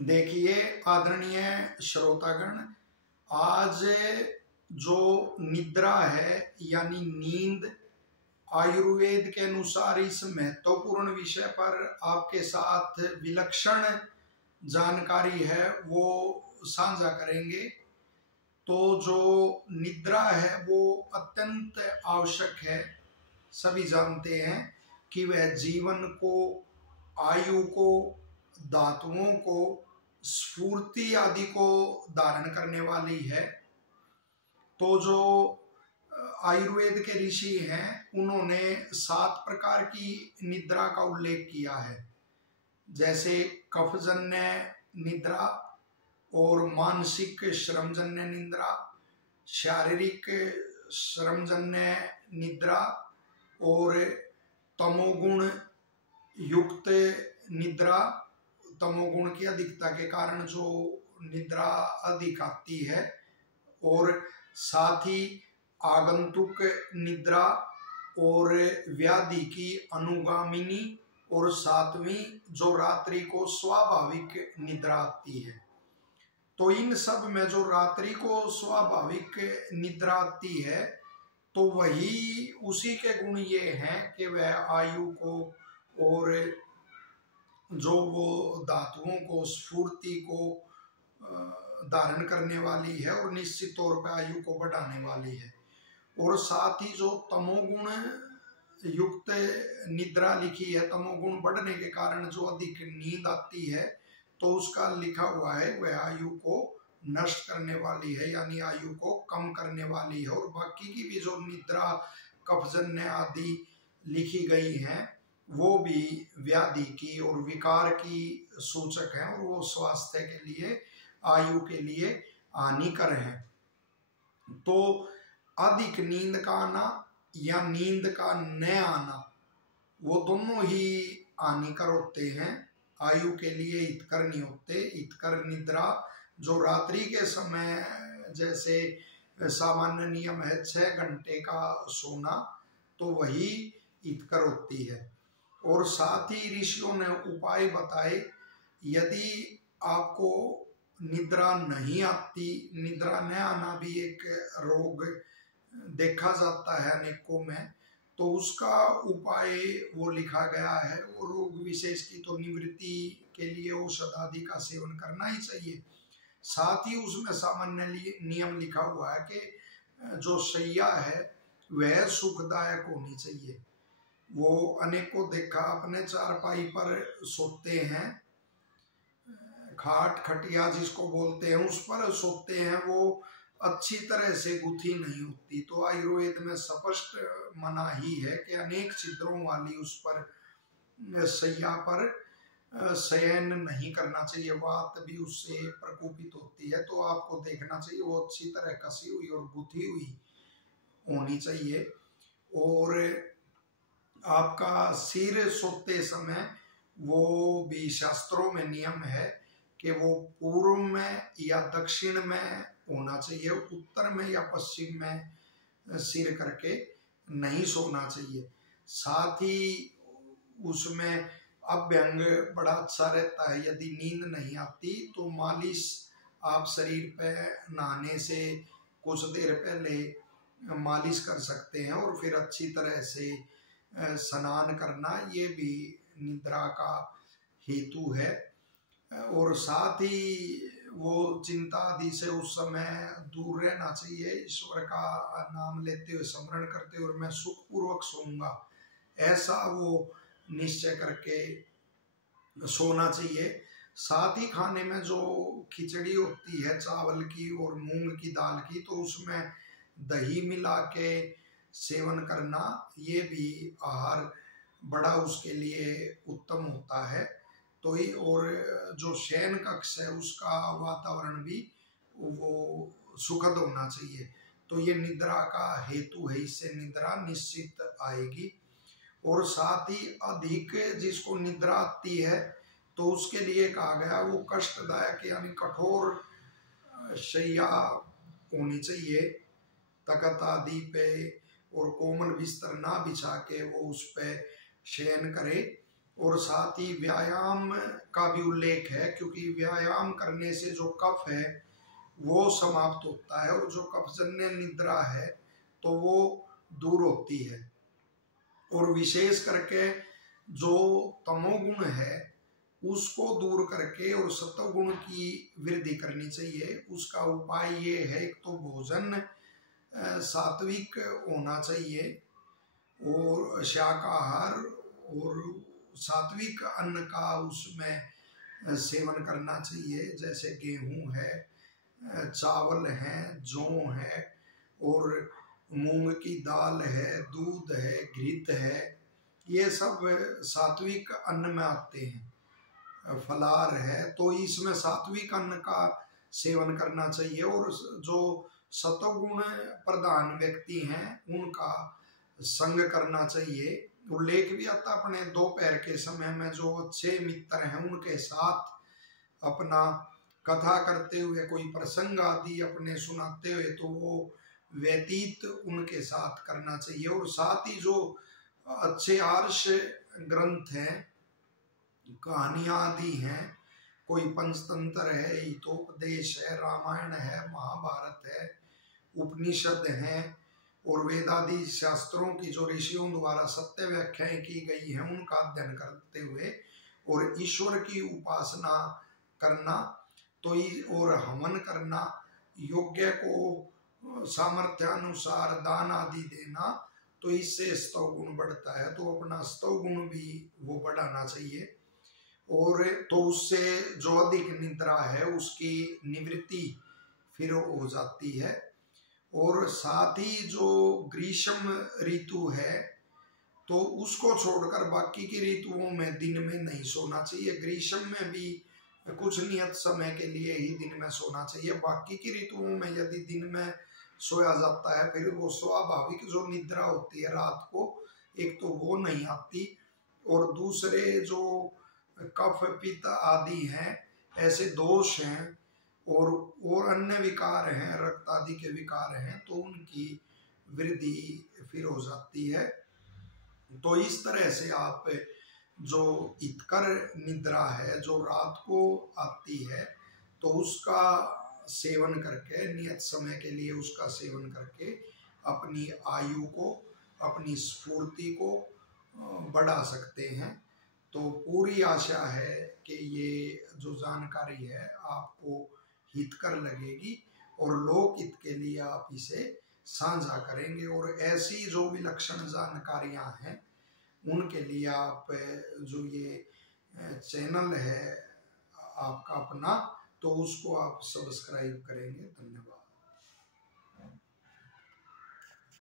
देखिए आदरणीय श्रोतागण, आज जो निद्रा है यानी नींद, आयुर्वेद के अनुसार इस महत्वपूर्ण विषय पर आपके साथ विलक्षण जानकारी है वो साझा करेंगे। तो जो निद्रा है वो अत्यंत आवश्यक है। सभी जानते हैं कि वह जीवन को, आयु को, धातुओं को, स्फूर्ति आदि को धारण करने वाली है। तो जो आयुर्वेद के ऋषि हैं उन्होंने 7 प्रकार की निद्रा का उल्लेख किया है, जैसे कफजन्य निद्रा और मानसिक श्रमजन्य निद्रा, शारीरिक श्रमजन्य निद्रा और तमोगुण युक्त निद्रा। तमोगुण की अधिकता के कारण जो निद्रा अधिक आती है, और साथ ही आगंतुक निद्रा और व्याधि की अनुगामिनी, और 7वीं जो रात्रि को स्वाभाविक निद्रा आती है। तो इन सब में जो रात्रि को स्वाभाविक निद्रा आती है तो वही उसी के गुण ये हैं कि वह आयु को और जो वो धातुओं को, स्फूर्ति को धारण करने वाली है और निश्चित तौर पर आयु को बढ़ाने वाली है। और साथ ही जो तमोगुण युक्त निद्रा लिखी है, तमोगुण बढ़ने के कारण जो अधिक नींद आती है, तो उसका लिखा हुआ है वह आयु को नष्ट करने वाली है, यानी आयु को कम करने वाली है। और बाकी की भी जो निद्रा कफजन्य आदि लिखी गई हैं वो भी व्याधि की और विकार की सूचक हैं, और वो स्वास्थ्य के लिए, आयु के लिए हानिकर हैं। तो अधिक नींद का आना या नींद का न आना, वो दोनों ही हानिकर होते हैं, आयु के लिए हितकर नहीं होते। हितकर निद्रा जो रात्रि के समय, जैसे सामान्य नियम है 6 घंटे का सोना, तो वही हितकर होती है। और साथ ही ऋषियों ने उपाय बताए, यदि आपको निद्रा नहीं आती, निद्रा न आना भी एक रोग देखा जाता है अनेकों में, तो उसका उपाय वो लिखा गया है। वो रोग विशेष की तो निवृत्ति के लिए औषध आदि का सेवन करना ही चाहिए। साथ ही उसमें सामान्य नियम लिखा हुआ है कि जो शैया है वह सुखदायक होनी चाहिए। वो अनेकों देखा अपने चारपाई पर सोते हैं, खाट खटिया जिसको बोलते हैं उस पर सोते हैं, वो अच्छी तरह से गुथी नहीं होती। तो आयुर्वेद में स्पष्ट मना ही है कि अनेक छिद्रों वाली उस पर शैया पर शयन नहीं करना चाहिए, वात भी उससे प्रकोपित होती है। तो आपको देखना चाहिए वो अच्छी तरह कसी हुई और गुथी हुई होनी चाहिए। और आपका सिर सोते समय वो भी शास्त्रों में नियम है कि वो पूर्व में या दक्षिण में होना चाहिए, उत्तर में या पश्चिम में सिर करके नहीं सोना चाहिए। साथ ही उसमें अभ्यंग बड़ा अच्छा रहता है। यदि नींद नहीं आती तो मालिश आप शरीर पे नहाने से कुछ देर पहले मालिश कर सकते हैं, और फिर अच्छी तरह से स्नान करना, ये भी निद्रा का हेतु है। और साथ ही वो चिंता आदि से उस समय दूर रहना चाहिए, ईश्वर का नाम लेते हुए, स्मरण करते हुए मैं सुखपूर्वक सोऊंगा, ऐसा वो निश्चय करके सोना चाहिए। साथ ही खाने में जो खिचड़ी होती है चावल की और मूंग की दाल की, तो उसमें दही मिला के सेवन करना, ये भी आहार बड़ा उसके लिए उत्तम होता है। तो ही, और जो शयन कक्ष है उसका वातावरण भी वो सुखद होना चाहिए। तो ये निद्रा का हेतु है, इससे निद्रा निश्चित आएगी। और साथ ही अधिक जिसको निद्रा आती है तो उसके लिए कहा गया वो कष्टदायक यानी कठोर शैया होनी चाहिए, तख्त आदि पे, और कोमल बिस्तर ना बिछा के वो उस पे शयन करे। और साथ ही व्यायाम का भी उल्लेख है, क्योंकि व्यायाम करने से जो कफ है वो समाप्त होता है और जो कफजन्य निद्रा है तो वो दूर होती है। और विशेष करके जो तमोगुण है उसको दूर करके और सत्वगुण की वृद्धि करनी चाहिए। उसका उपाय ये है, एक तो भोजन सात्विक होना चाहिए और शाकाहार और सात्विक अन्न का उसमें सेवन करना चाहिए, जैसे गेहूं है, चावल है, जौ है और मूंग की दाल है, दूध है, घृत है, ये सब सात्विक अन्न में आते हैं। फलाहार है तो इसमें सात्विक अन्न का सेवन करना चाहिए। और जो सत्वगुण प्रधान व्यक्ति हैं उनका संग करना चाहिए। उल्लेख भी आता अपने दोपहर के समय में जो अच्छे मित्र हैं उनके साथ अपना कथा करते हुए, कोई प्रसंग आदि अपने सुनाते हुए, तो वो व्यतीत उनके साथ करना चाहिए। और साथ ही जो अच्छे आर्ष ग्रंथ हैं, कहानियां आदि हैं, कोई पंचतंत्र है, हितोपदेश है, रामायण है, महाभारत है, उपनिषद हैं और वेदादि शास्त्रों की जो ऋषियों द्वारा सत्य व्याख्याएं की गई हैं उनका अध्ययन करते हुए और ईश्वर की उपासना करना तो और हवन करना, योग्य को सामर्थ्यानुसार दान आदि देना, तो इससे स्तव गुण बढ़ता है। तो अपना स्तव गुण भी वो बढ़ाना चाहिए। और तो उससे जो अधिक निद्रा है उसकी निवृत्ति फिर हो जाती है। और साथ ही जो ग्रीष्म ऋतु है तो उसको छोड़कर बाकी की ऋतुओं में दिन में नहीं सोना चाहिए। ग्रीष्म में भी कुछ नियत समय के लिए ही दिन में सोना चाहिए। बाकी की ऋतुओं में यदि दिन में सोया जाता है फिर वो स्वाभाविक जो निद्रा होती है रात को, एक तो वो नहीं आती और दूसरे जो कफ पित्त आदि हैं, ऐसे दोष हैं और अन्य विकार हैं, रक्त आदि के विकार हैं, तो उनकी वृद्धि फिर हो जाती है। तो इस तरह से आप जो हितकर निद्रा है जो रात को आती है तो उसका सेवन करके, नियत समय के लिए उसका सेवन करके अपनी आयु को, अपनी स्फूर्ति को बढ़ा सकते हैं। तो पूरी आशा है कि ये जो जानकारी है आपको हितकर लगेगी और लोक हित के लिए आप इसे साझा करेंगे। और ऐसी जो विलक्षण जानकारियां हैं उनके लिए आप जो ये चैनल है आपका अपना, तो उसको आप सब्सक्राइब करेंगे। धन्यवाद।